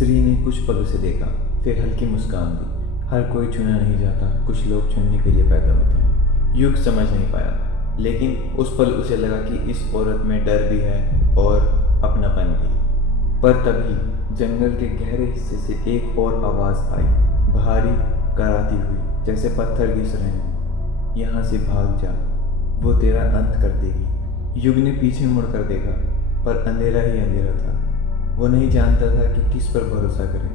स्त्री ने कुछ पल उसे देखा, फिर हल्की मुस्कान दी। हर कोई चुना नहीं जाता, कुछ लोग चुनने के लिए पैदा होते हैं। युग समझ नहीं पाया, लेकिन उस पल उसे लगा कि इस औरत में डर भी है और अपनापन भी। पर तभी जंगल के गहरे हिस्से से एक और आवाज़ आई, भारी, कराती हुई, जैसे पत्थर घिस रहे हों। यहाँ से भाग जा, वो तेरा अंत कर देगी। युग ने पीछे मुड़कर देखा, पर अंधेरा ही अंधेरा था। वो नहीं जानता था कि किस पर भरोसा करे,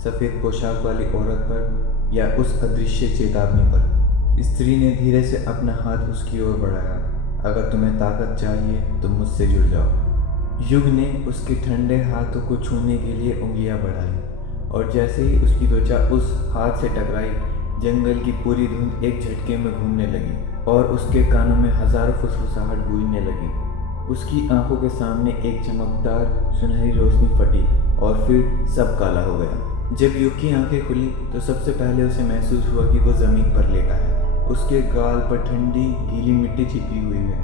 सफ़ेद पोशाक वाली औरत पर या उस अदृश्य चेतावनी पर। स्त्री ने धीरे से अपना हाथ उसकी ओर बढ़ाया। अगर तुम्हें ताकत चाहिए तो मुझसे जुड़ जाओ। युग ने उसके ठंडे हाथों को छूने के लिए उंगलियां बढ़ाई, और जैसे ही उसकी त्वचा उस हाथ से टकराई, जंगल की पूरी धुंध एक झटके में घूमने लगी और उसके कानों में हजारों फुसफुसाहट गूंजने लगी। उसकी आंखों के सामने एक चमकदार सुनहरी रोशनी फटी और फिर सब काला हो गया। जब युग की आंखें खुली तो सबसे पहले उसे महसूस हुआ कि वो ज़मीन पर लेटा है। उसके गाल पर ठंडी गीली मिट्टी छिपी हुई है।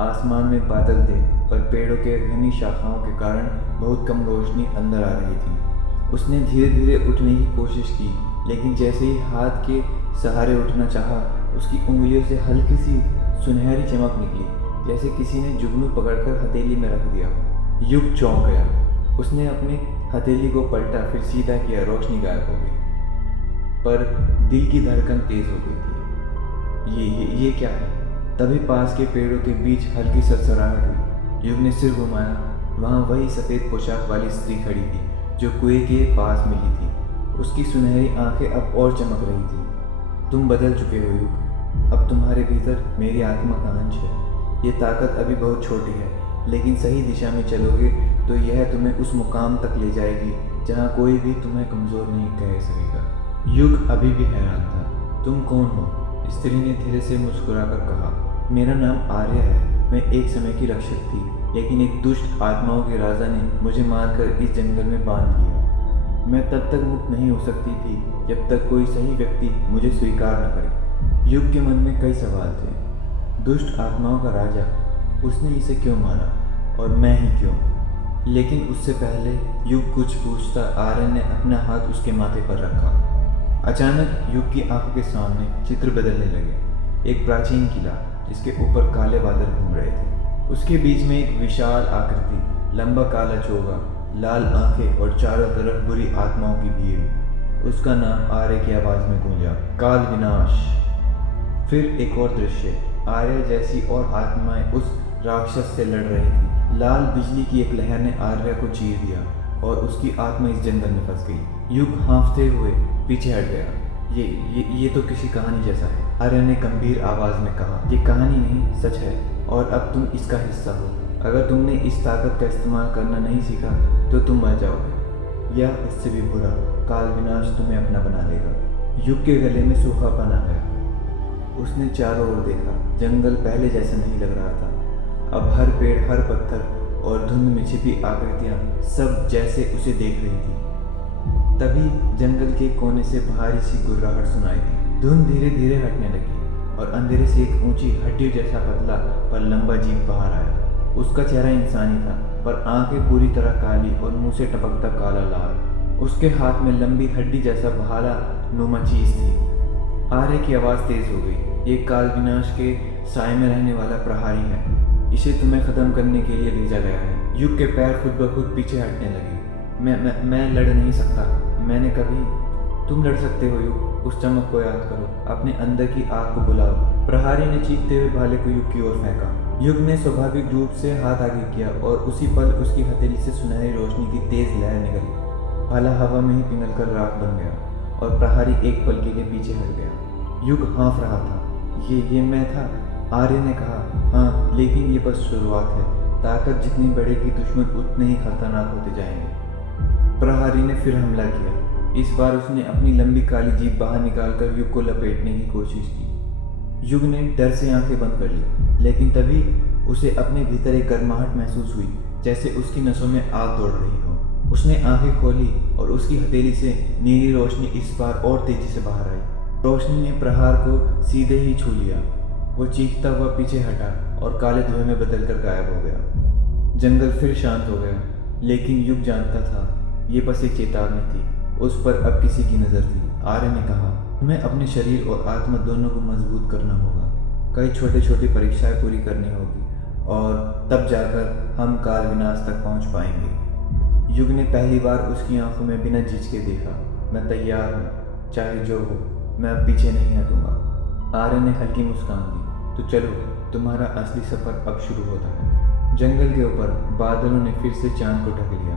आसमान में बादल थे, पर पेड़ों के घनी शाखाओं के कारण बहुत कम रोशनी अंदर आ रही थी। उसने धीरे धीरे उठने की कोशिश की, लेकिन जैसे ही हाथ के सहारे उठना चाहा, उसकी उंगलियों से हल्की सी सुनहरी चमक निकली, जैसे किसी ने जुगनू पकड़कर हथेली में रख दिया। युग चौंक गया। उसने अपनी हथेली को पलटा, फिर सीधा किया, रोशनी गायब हो गई। पर दिल की धड़कन तेज हो गई थी। ये क्या है? तभी पास के पेड़ों के बीच हल्की सरसराहट हुई। युग ने सिर घुमाया। वहाँ वही सफ़ेद पोशाक वाली स्त्री खड़ी थी जो कुएं के पास मिली थी। उसकी सुनहरी आंखें अब और चमक रही थी। तुम बदल चुके हो युग। अब तुम्हारे भीतर मेरी आत्मा का अंश है। ये ताकत अभी बहुत छोटी है, लेकिन सही दिशा में चलोगे तो यह तुम्हें उस मुकाम तक ले जाएगी जहाँ कोई भी तुम्हें कमज़ोर नहीं कह सकेगा। युग अभी भी हैरान था। तुम कौन हो? स्त्री ने धीरे से मुस्कुराकर कहा, मेरा नाम आर्य है। मैं एक समय की रक्षक थी, लेकिन एक दुष्ट आत्माओं के राजा ने मुझे मारकर इस जंगल में बांध दिया। मैं तब तक मुक्त नहीं हो सकती थी जब तक कोई सही व्यक्ति मुझे स्वीकार न करे। युग के मन में कई सवाल थे। दुष्ट आत्माओं का राजा, उसने इसे क्यों मारा, और मैं ही क्यों? लेकिन उससे पहले युग कुछ पूछता, आर्य ने अपना हाथ उसके माथे पर रखा। अचानक युग की आंखों के सामने चित्र बदलने लगे। एक प्राचीन किला जिसके ऊपर काले बादल घूम रहे थे। उसके बीच में एक विशाल आकृति, लंबा काला चोगा, लाल आंखें और चारों तरफ बुरी आत्माओं की भीड़। उसका नाम आर्य की आवाज़ में गूंजा, काल विनाश। फिर एक और दृश्य, आर्य जैसी और आत्माएं उस राक्षस से लड़ रही थी। लाल बिजली की एक लहर ने आर्य को चीर दिया और उसकी आत्मा इस जंगल में फंस गई। युग हाँफते हुए पीछे हट गया। ये तो किसी कहानी जैसा है, आर्य ने गंभीर आवाज में कहा। ये कहानी नहीं, सच है, और अब तुम इसका हिस्सा हो। अगर तुमने इस ताकत का इस्तेमाल करना नहीं सीखा तो तुम मर जाओगे, या इससे भी बुरा, काल विनाश तुम्हें अपना बना लेगा। युग के गले में सूखापन आ गया। उसने चारों ओर देखा। जंगल पहले जैसा नहीं लग रहा था। अब हर पेड़, हर पत्थर और धुंध में छिपी आकृतियां सब जैसे उसे देख रही थी। तभी जंगल के कोने से भारी सी गुर्राहट सुनाई दी। धुंध धीरे धीरे हटने लगी और अंधेरे से एक ऊंची हड्डियों जैसा पतला पर लंबा जीव बाहर आया। उसका चेहरा इंसानी था, पर आंखें पूरी तरह काली और मुंह से टपकता काला लाल। उसके हाथ में लंबी हड्डी जैसा भाला नुमा चीज थी। आर्य की आवाज़ तेज हो गई। ये काल विनाश के साए में रहने वाला प्रहारी है। इसे तुम्हें ख़त्म करने के लिए भेजा गया है। युग के पैर खुद ब खुद पीछे हटने लगे। मैं लड़ नहीं सकता। मैंने कभी। तुम लड़ सकते हो युग। उस चमक को याद करो, अपने अंदर की आग को बुलाओ। प्रहारी ने चीखते हुए भाले को युग की ओर फेंका। युग ने स्वाभाविक रूप से हाथ आगे किया और उसी पल उसकी हथेली से सुनहरी रोशनी की तेज लहर निकली। भाला हवा में ही पिघलकर राख बन गया और प्रहारी एक पल के लिए पीछे हट गया। युग हाँफ रहा था। ये मैं था, आर्य ने कहा। हाँ, लेकिन ये बस शुरुआत है। ताकत जितनी बढ़ेगी, दुश्मन उतने ही खतरनाक होते जाएंगे। प्रहारी ने फिर हमला किया। इस बार उसने अपनी लंबी काली जीभ बाहर निकालकर युग को लपेटने की कोशिश की। युग ने डर से आंखें बंद कर ली, लेकिन तभी उसे अपने भीतर एक गर्माहट महसूस हुई, जैसे उसकी नसों में आग दौड़ रही हो। उसने आंखें खोली और उसकी हथेली से नीली रोशनी इस बार और तेजी से बाहर आई। रोशनी ने प्रहार को सीधे ही छू लिया। वो चीखता हुआ पीछे हटा और काले धुएं में बदलकर गायब हो गया। जंगल फिर शांत हो गया, लेकिन युग जानता था ये बस एक चेतावनी थी। उस पर अब किसी की नज़र थी। आर्य ने कहा, हमें अपने शरीर और आत्मा दोनों को मजबूत करना होगा। कई छोटी छोटी परीक्षाएं पूरी करनी होगी और तब जाकर हम काल विनाश तक पहुंच पाएंगे। युग ने पहली बार उसकी आंखों में बिना झिझके देखा। मैं तैयार हूँ, चाहे जो हो, मैं अब पीछे नहीं हटूंगा। आर्य ने हल्की मुस्कान दी। तो चलो, तुम्हारा असली सफ़र अब शुरू होता है। जंगल के ऊपर बादलों ने फिर से चांद को ढक लिया।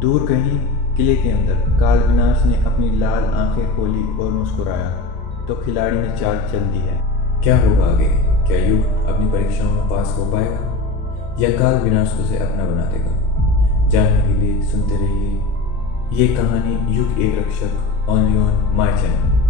दूर कहीं किले के अंदर काल विनाश ने अपनी लाल आंखें खोली और मुस्कुराया। तो खिलाड़ी ने चाल चल दी है। क्या होगा आगे? क्या युग अपनी परीक्षाओं में पास हो पाएगा या काल विनाश उसे अपना बना देगा? जानने के लिए सुनते रहिए ये कहानी युग एक रक्षक, ओनली ऑन माई चैनल।